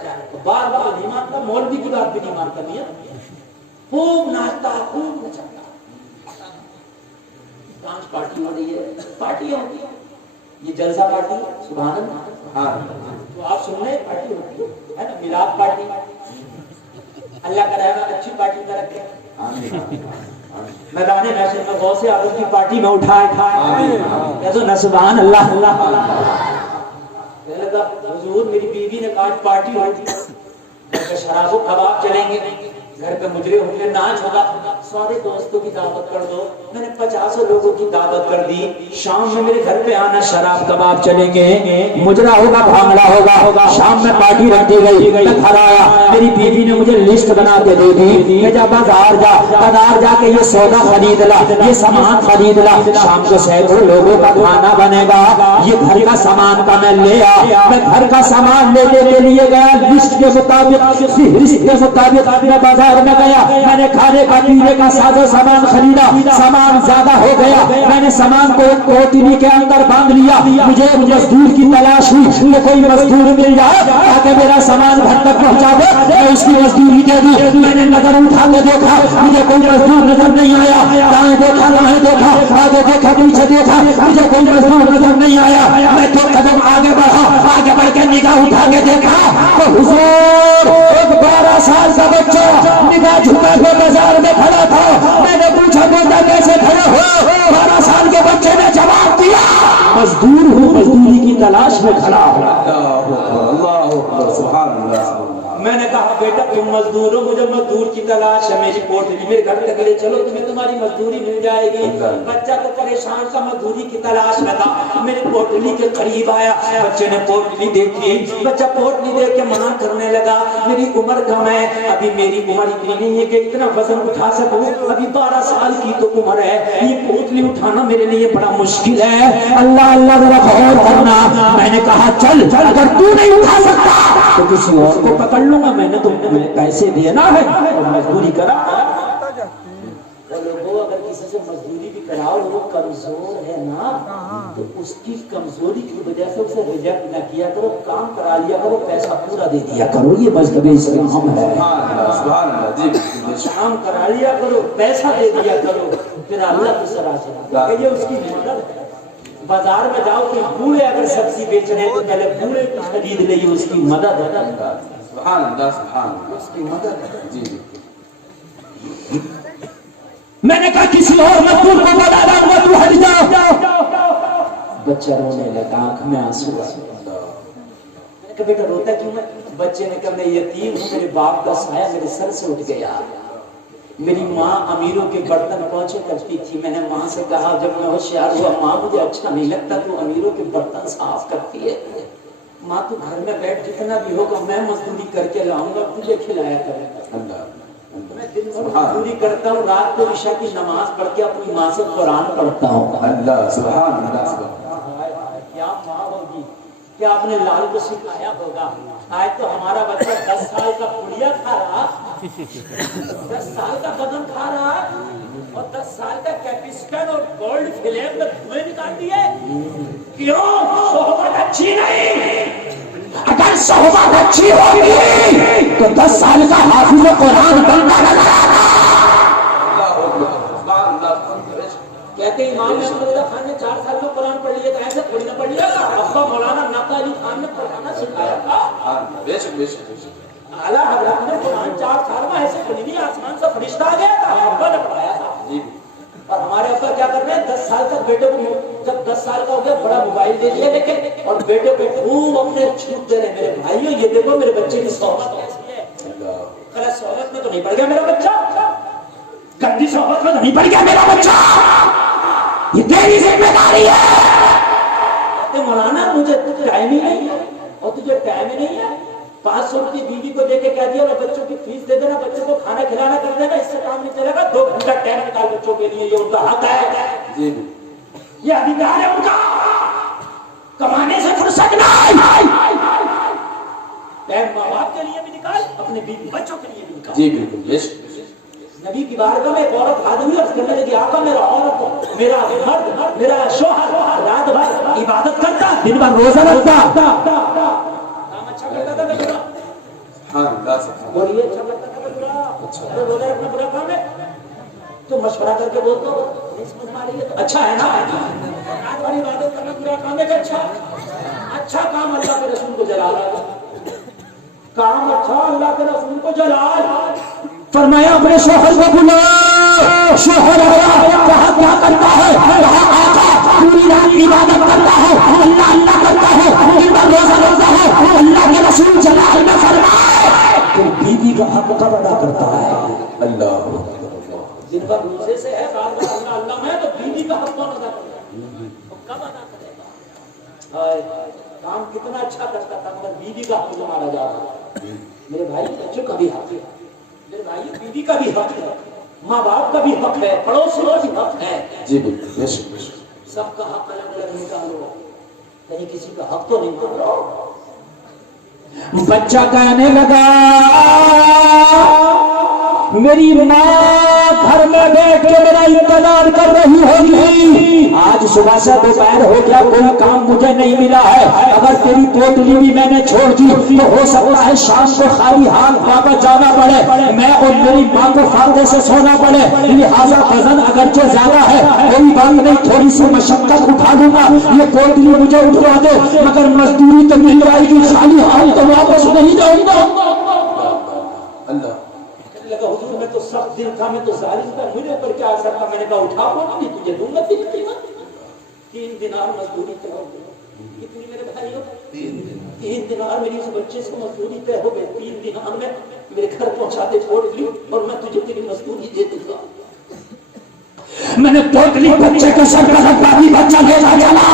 بار بار نہیں مانتا، مولوی کی بات بھی نہیں مانتا، میاں خوب ناچتا، خوب نچاتا۔ ڈانس پارٹی ہو رہی ہے، پارٹی ہوتی ہے، یہ جلسہ پارٹی ہے، سبحان اللہ۔ ہاں تو آپ سن رہے پارٹی ہوتی ہے نا، میلاد پارٹی، اللہ کا رحمت اچھی پارٹی میں رکھے۔ میدان محشر میں غوث اعظم کی پارٹی میں اٹھائے کہہ دو نہ سبحان اللہ۔ کہنے لگا حضور میری بیوی نے کہا پارٹی ہوگی، گھر پہ شراب و کباب چلیں گے، گھر پہ مجرے ہوں گے، ناچ ہوگا، سارے دوستوں کی دعوت کر دو۔ میں نے 50 لوگوں کی دعوت کر دی، شام میں میرے گھر پہ آنا، شراب کباب چلیں گے، مجرا ہوگا، بھانگڑا ہوگا، شام میں پارٹی رکھی گئی۔ میں گھر آیا، میری بیوی نے مجھے لسٹ بنا کے دے دی کہ جا بازار جا کے یہ سودا خرید لا، یہ سامان خرید لا، شام کو سینکڑوں لوگوں کا کھانا بنے گا، یہ گھر کا سامان کا میں لے آ۔ میں گھر کا سامان لینے کے لیے گیا، لسٹ کے مطابق، فہرست کے مطابق میں بازار میں گیا، میں نے کھانے کا پینے کا ساز و سامان خریدا، سامان زیادہ ہو گیا، میں نے سامان کو ایک کوٹلی کے اندر باندھ لیا۔ مجھے ایک مزدور کی تلاش ہوئی کہ کوئی مزدور مل جائے تاکہ میرا سامان گھر تک پہنچا دے، میں اس کی مزدوری دے دی۔ میں نے نظر اٹھا کے دیکھا، مجھے کوئی مزدور نظر نہیں آیا، دائیں دیکھا، بائیں دیکھا، آگے دیکھا، پیچھے دیکھا، مجھے کوئی مزدور نظر نہیں آیا۔ میں 2 قدم آگے بڑھا، آگے بڑھ کے نگاہ اٹھا کے دیکھا تو حضور ایک 12 سال کا بچہ نگاہ جھکا کے بازار میں کھڑا تھا۔ میں نے پوچھا بیٹا کیسے کھڑے ہو؟ 12 سال کے بچے نے جواب دیا مزدور ہوں، مزدوری کی تلاش میں کھڑا ہوں۔ اللہ اکبر، سبحان اللہ۔ میں نے کہا بیٹا تم مزدور ہو، مجھے مزدور کی تلاش ہے، میری کوٹلی میرے گھر تک لے چلو، تمہیں تمہاری مزدوری مل جائے گی۔ بچہ تو پریشان تھا، مزدوری کی تلاش میں تھا، میری کوٹلی کے قریب آیا، بچے نے کوٹلی دیکھی، بچہ کوٹلی دیکھ کے منع کرنے لگا، میری عمر کم ہے، ابھی میری عمر اتنی نہیں ہے کہ اتنا وزن اٹھا سکوں، ابھی 12 سال کی تو عمر ہے، یہ کوٹلی اٹھانا میرے لیے بڑا مشکل ہے۔ اللہ اللہ ذرا غور کرنا۔ میں نے کہا چل، اگر تو نہیں اٹھا سکتا تو کسی اور کو پکڑ لوں گا، میں نے تو پیسے دینا ہے اور مزدوری کرا۔ لوگوں اگر کسی سے مزدوری بھی کراؤ، وہ کمزور ہے نا، تو اس کی کمزوری کی وجہ سے اسے ریجیکٹ نہ کیا کرو، کام کرا لیا کرو، پیسہ پورا دے دیا کرو، یہ مذہب اسلام ہے۔ سبحان اللہ جی، کام کرا لیا کرو، پیسہ دے دیا کرو، پھر اللہ کی سراہ سے یہ اس کی مدد ہے۔ بازار میں جاؤ کہ بوڑھے اگر سبزی بیچ رہے ہیں تو پہلے بوڑھے کی خرید لے، اس کی مدد ہے، سبحان اللہ، سبحان اللہ، اس کی مدد ہے۔ جی میں نے کہا کسی اور مزدور کو بتا دوں گا، تو ہٹ جاؤ۔ بچہ رونے لگا، آنکھ میں آنسو آئے۔ میں نے کہا بیٹا روتا کیوں ہے؟ بچے نے کہا میں یتیم ہوں، میرے باپ کا سایہ میرے سر سے اٹھ گیا، میری ماں امیروں کے برتن پہنچے کرتی تھی، میں نے ماں سے کہا جب میں ہوشیار ہوا، ماں مجھے اچھا نہیں لگتا تو امیروں کے برتن صاف کرتی ہے، ماں تو گھر میں بیٹھ جتنا بھی ہوگا میں مزدوری کر کے لاؤں گا، تجھے کھلایا کرے گا۔ میں دن بھر مزدوری کرتا ہوں، رات کو عشاء کی نماز پڑھ کے اپنی ماں سے قرآن پڑھتا ہوں۔ اللہ سبحان اللہ، کیا ماں ہوگی، کیا اپنے لال کو سکھایا ہوگا؟ آج تو ہمارا بچہ 10 سال کا پڑیا کھا رہا، 10 سال کا بدن کھا رہا اور 10 سال کا کیپسٹن اور گولڈ فلیم میں دھوئے نکال دیے۔ کیوں؟ صحبت اچھی نہیں۔ اگر صحبت اچھی ہوگی تو 10 سال کا حافظ قرآن بنتا نظر آتا. کہتے ہیں امام احمد رضا خان نے 4 سال میں قرآن پڑھ لیا، تو ایسے تھوڑی نہ پڑھ لیا تھا. ابا مولانا نقا علی خان نے پڑھانا سکھایا تھا. اعلیٰ حضرت نے قرآن 4 سال میں ایسے پڑھی نہیں، آسمان سے فرشتہ آ گیا تھا، ابا نے پڑھایا تھا. اور ہمارے ابا کیا کر رہے ہیں، 10 سال تک بیٹے کو، جب 10 سال کا ہو گیا بڑا موبائل دے دیا لیکن، اور بیٹے کو خوب اپنے چھوٹ دے رہے. میرے بھائیوں یہ دیکھو میرے بچے کی صحبت کیسی ہے. غلط صحبت میں تو نہیں پڑ گیا میرا بچہ، گندی صحبت میں تو نہیں پڑ گیا میرا بچہ، یہ تیری ذمہ داری ہے. کہتے مولانا مجھے ٹائم ہی نہیں ہے. اور تجھے ٹائم ہی نہیں ہے، 500 روپئے بیوی کو دے کے کہہ دیا بچوں کی فیس دے دینا، بچوں کو کھانا کھلانا کر دینا، اس سے کام نہیں چلے گا. 2 گھنٹہ ٹائم نکال بچوں کے لیے، یہ ان کا حق ہے، یہ ادھیکار ہے ان کا. کمانے سے فرصت نہیں، ٹائم ماں باپ کے لیے بھی نکال، اپنے بیوی بچوں کے لیے بھی نکال. جی بالکل. نبی کی بارگاہ میں ایک عورت آدمی عرض کرنے لگی، آقا میرا عورت، میرا مرد، میرا شوہر رات بھر عبادت کرتا، دن بھر روزہ رکھتا، کام اچھا کرتا تھا کہ برا؟ بولیے اچھا کرتا تھا کہ برا؟ روزہ رکھنا برا کام ہے؟ تو مشورہ کر کے بولتا ہو نہیں سمجھ میں آ رہی ہے تو اچھا ہے نا. رات بھر عبادت کرنا برا کام ہے کہ اچھا کام اللہ کے رسول کو جلا رہا ہے، کام اچھا اللہ کے رسول کو جلا. فرمایا اپنے شوہر کو بلا. شوہر آیا، کہا کیا کرتا ہے؟ کہا آقا پوری رات عبادت کرتا ہے، اللہ اللہ کرتا ہے، دن بھر روزہ رکھتا ہے. اللہ کے رسول جلال میں فرمائے کہ بیوی کا حق کب ادا کرتا ہے؟ اللہ دن بھر روزے سے ہے، رات بھر اللہ اللہ میں، تو بیوی کا حق کون ادا کرتا ہے؟ کب ادا کرے گا؟ کام کتنا اچھا کرتا تھا مگر بیوی کا حق مارا جا رہا ہے. میرے بھائی بچوں کا بھی حق ہے، میرے بھائی بیوی کا بھی حق ہے، ماں باپ کا بھی حق ہے، پڑوسیوں کا بھی حق ہے. جی بالکل. سب کا حق الگ الگ نکالو، کہیں کسی کا حق تو نہیں نکالو. بچہ کہنے لگا میری ماں گھر میں بیٹھ کے میرا انتظار کر رہی ہوگی، آج صبح سے دوپہر ہو گیا کوئی کام مجھے نہیں ملا ہے، اگر تیری پوٹلی بھی میں نے چھوڑ دی تو ہو سکتا ہے شام کو خالی ہاتھ واپس جانا پڑے، میں اور میری ماں کو فائدے سے سونا پڑے، لہٰذا وزن اگرچہ زیادہ ہے کوئی بات نہیں، تھوڑی سی مشقت اٹھا لوں گا، یہ پوٹلی مجھے اٹھوا دو، مگر مزدوری تو مل جائے گی، خالی ہاتھ تو واپس نہیں جاؤں گا. اللہ لگا حضور میں تو سخت دل تھا، میں تو ظالم تھا، مجھے اوپر کیا اثر تھا؟ میں نے کہا اٹھا پوٹلی تجھے دوں گا 3 قیمت. 3 دینار مزدوری طے ہو گئی. کتنی میرے بھائی ہو؟ 3 دینار میری اس بچے سے مزدوری طے ہو گئی. 3 دینار میں میرے گھر پہنچاتے پوٹلی اور میں تجھے تیری مزدوری دے دوں گا. میں نے پوٹلی بچے کے سر پر رکھا دی، بچہ لینا چلا،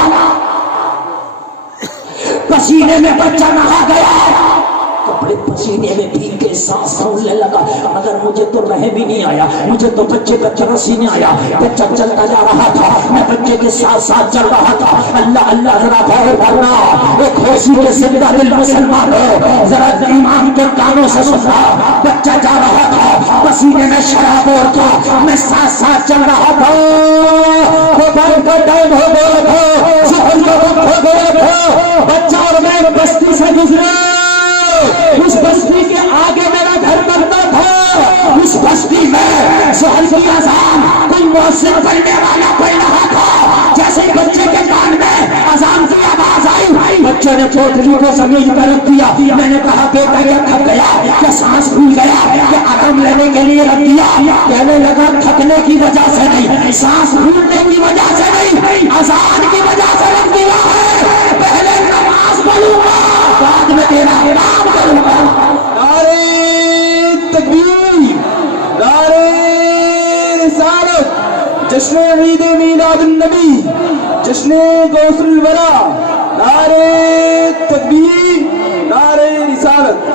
پسینے میں بچہ نہا گیا، کپڑے پسینے میں بھیگ کے سانس پھولنے لگا، مگر مجھے تو رہ بھی نہیں آیا، مجھے تو بچے کا چرسینے آیا. بچہ چلتا جا رہا تھا، میں بچے کے ساتھ ساتھ چل رہا تھا. اللہ اللہ ذرا غور کرنا، ایک خوشی کے زندہ دل مسلمان ہو، ذرا ایمان کے کانوں سے سننا. بچہ جا رہا تھا، پسینے میں شراب اور تھا، میں ساتھ ساتھ چل رہا تھا. دوپہر کا ٹائم ہو گیا تھا، ظہر کا وقت ہو گیا تھا، بچہ اور میں بستی سے گزرے. اس بستی کے آگے میرا گھر پڑتا تھا، اس بستی میں ظہر کی اذان کوئی مؤذن پڑھنے والا پڑھ رہا تھا. جیسے بچے کے کان میں اذان کی آواز آئی، بچے نے پوٹلی کو زمین پر رکھ دیا. میں نے کہا بیٹا کیا تھک گیا، کیا سانس پھول گیا، کیا آرام لینے کے لیے رکھ دیا؟ کہنے لگا تھکنے کی وجہ سے نہیں، سانس پھولنے کی وجہ سے نہیں، اذان کی وجہ سے رکھ دیا ہے. پہلے نماز پڑھوں گا بعد میں تیرا آرام کروں گا. نعرہ تکبیر، نعرہ رسالت، جشن عید میلاد النبی، جشن غوث الورا، نعرہ تکبیر، نعرہ رسالت.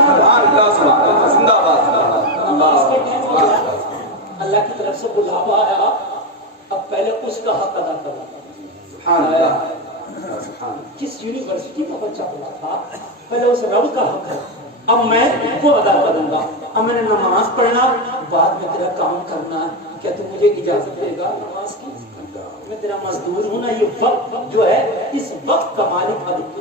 زندہ باد. اللہ کی طرف سے بلاوا آیا، اب پہلے اس کا حق ادا کرنا. سبحان اللہ. جس یونیورسٹی کا بچہ پڑھا تھا پہلے اس رب کا حق ہے، اب میں وہ ادا کروں گا. اب میں نے نماز پڑھنا، بعد میں تیرا کام کرنا. کیا تو مجھے اجازت دے گا نماز کی؟ میں تیرا مزدور ہوں نا، یہ وقت جو ہے اس وقت کا مالک اب تو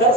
10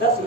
10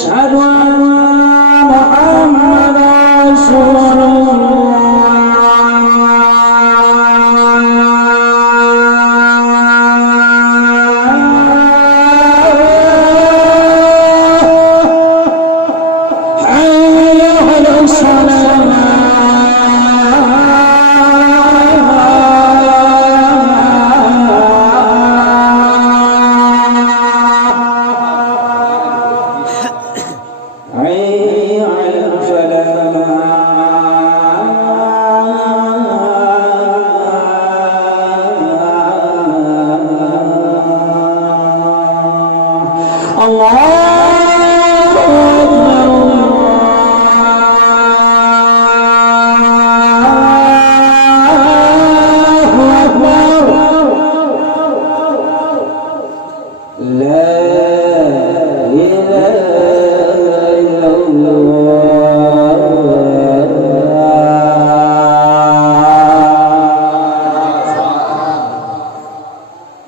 أشهد أن محمدا رسول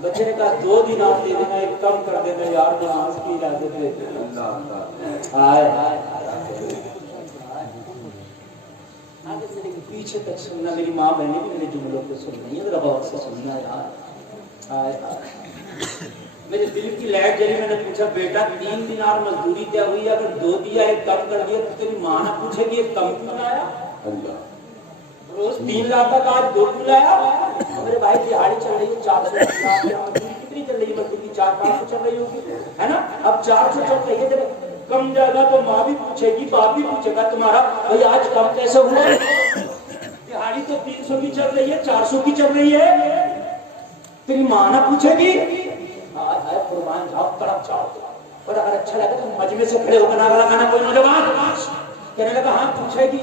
بچے نے کہا 2 دن آپ دے دینا ایک کم کر دینا یار نماز کی اجازت دیتے آئے آگے سے لیکن پیچھے تک سننا میری ماں بہنیں بھی میرے جملوں کو سن رہی ہیں ذرا غور سے سننا یار آئے میرے دل کی لائٹ جلی میں نے پوچھا بیٹا 3 دینار مزدوری طے ہوئی اگر 2 دیا ایک کم کر دیا تو تیری ماں نہ پوچھے گی ایک کم کیوں لایا روز 3 لاکھ کا آج 2 کیوں لایا میرے بھائی دہاڑی چل رہی ہے 400 کتنی چل رہی ہے مزدوری 400-500 چل رہی ہوگی ہے نا اب 400 چل رہی ہے جب کم جائے گا تو ماں بھی پوچھے گی باپ بھی پوچھے گا تمہارا بھائی آج کم کیسے ہوا دہاڑی تو 300 کی چل رہی ہے 400 کی چل رہی ہے تیری ماں نہ پوچھے گی قربان جاؤ طرف جاؤ اور اگر اچھا لگے تو مجمع سے کھڑے ہو کر نعرہ لگانا کوئی نوجوان کہنے لگا ہاں پوچھے گی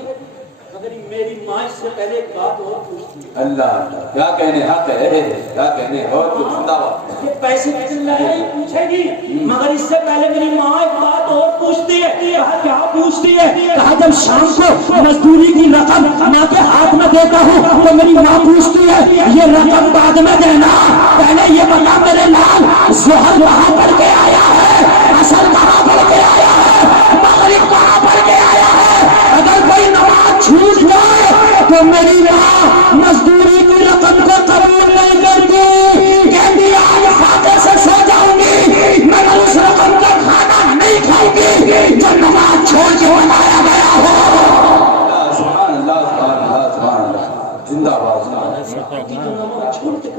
مگر میری ماں اس سے پہلے ایک بات اور پوچھتی ہے اللہ کیا کہنے حق ہے کیا کہنے اور کچھ زندہ باد یہ پیسے کتنے لائے یہ پوچھے گی مگر اس سے پہلے میری ماں ایک بات اور پوچھتی ہے کہا کیا پوچھتی ہے کہا جب شام کو مزدوری کی رقم ماں کے ہاتھ میں دیتا ہوں تو میری ماں پوچھتی ہے یہ رقم بعد میں دینا پہلے یہ بتا میرے لال ظہر کہاں پڑھ کے آیا ہے عصر کہاں پڑھ کے آیا ہے مغرب کہاں پڑھ کے آیا ہے اگر کوئی نماز چھوٹ جائے تو میری ماں مزدوری کی رقم کو قبول نہیں کرتی کہتی آج فاتح سے سو جاؤں گی مگر اس رقم کا کھانا نہیں کھاؤں گی جو نماز چھوڑ کے بنایا گیا ہو سبحان اللہ سبحان اللہ سبحان اللہ زندہ باد نماز چھوڑ کے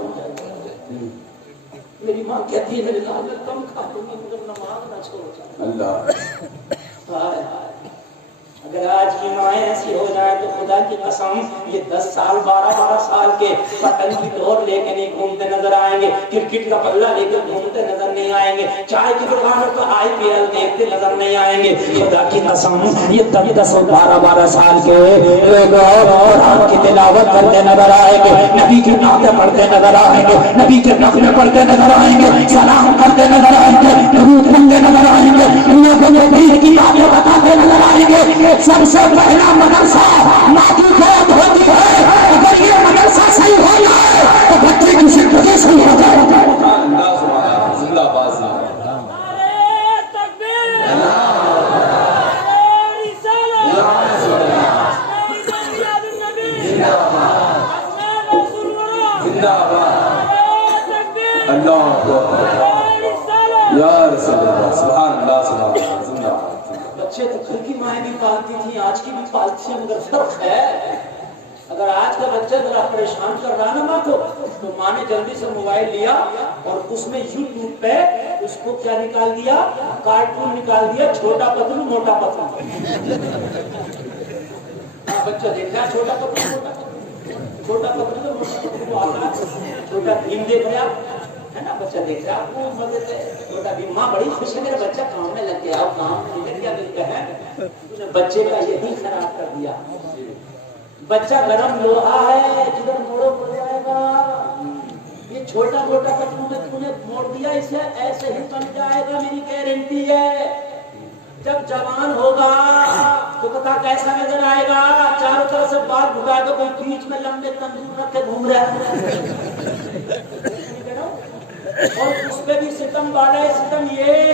میری ماں کہتی ہے میرے لال کم کھا دوں گی مگر نماز نہ چھوڑ اللہ اگر آج کی مائیں ایسی ہو جائیں تو خدا کی قسم یہ 10 سال 12 سال کے پتنگ کی ڈور لے کے نہیں گھومتے نظر آئیں گے کرکٹ کا بلہ لے کے گھومتے نظر نہیں آئیں گے چائے کی دکان پر IPL دیکھتے نظر نہیں آئیں گے خدا کی قسم یہ 10 اور 12 سال کے لوگ قرآن کی تلاوت کرتے نظر آئیں گے نبی کی نعتیں پڑھتے نظر آئیں گے نبی کے نغمے پڑھتے نظر آئیں گے سلام کرتے نظر آئیں گے درود پڑھتے نظر آئیں گے لوگوں کو دین کی باتیں بتاتے نظر آئیں گے سب سے پہلا مدرسہ ماں کی گود ہوتی ہے اگر یہ مدرسہ صحیح ہو جائے تو بچے کی زندگی صحیح ہو جائے زندہ باد اللہ یا رسول اللہ سبحان اللہ سبحان اللہ زندہ باد بچے تو گھر کی مائیں بھی پالتی تھی آج کی بھی پالتی ہیں مگر فرق ہے اگر آج کا بچہ ذرا پریشان کر رہا نا ماں کو تو ماں نے جلدی سے موبائل لیا اور اس میں YouTube پہ اس کو کیا نکال دیا کارٹون نکال دیا چھوٹا پتلو موٹا پتلو بچہ دیکھ رہا چھوٹا پتلو موٹا پتلو چھوٹا بھیم دیکھ رہا ہے نا بچہ دیکھ رہا آپ کو مزے سے چھوٹا بھی ماں بڑی خوش ہے میرا بچہ کام میں لگ گیا کام میں نکل گیا ملتا ہے بچے کا یہی خراب کر دیا بچہ گرم لوہا ہے جدھر موڑو پڑ جائے گا یہ چھوٹا موٹا تو نے موڑ دیا اسے ایسے ہی بن جائے گا میری گارنٹی ہے جب جوان ہوگا تو پتا کیسا نظر آئے گا چاروں طرف سے بال بھگائے گا کوئی بیچ میں لمبے تندور رکھ کے گھوم رہا ہے اور اس پہ بھی ستم والا ہے ستم یہ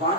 5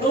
2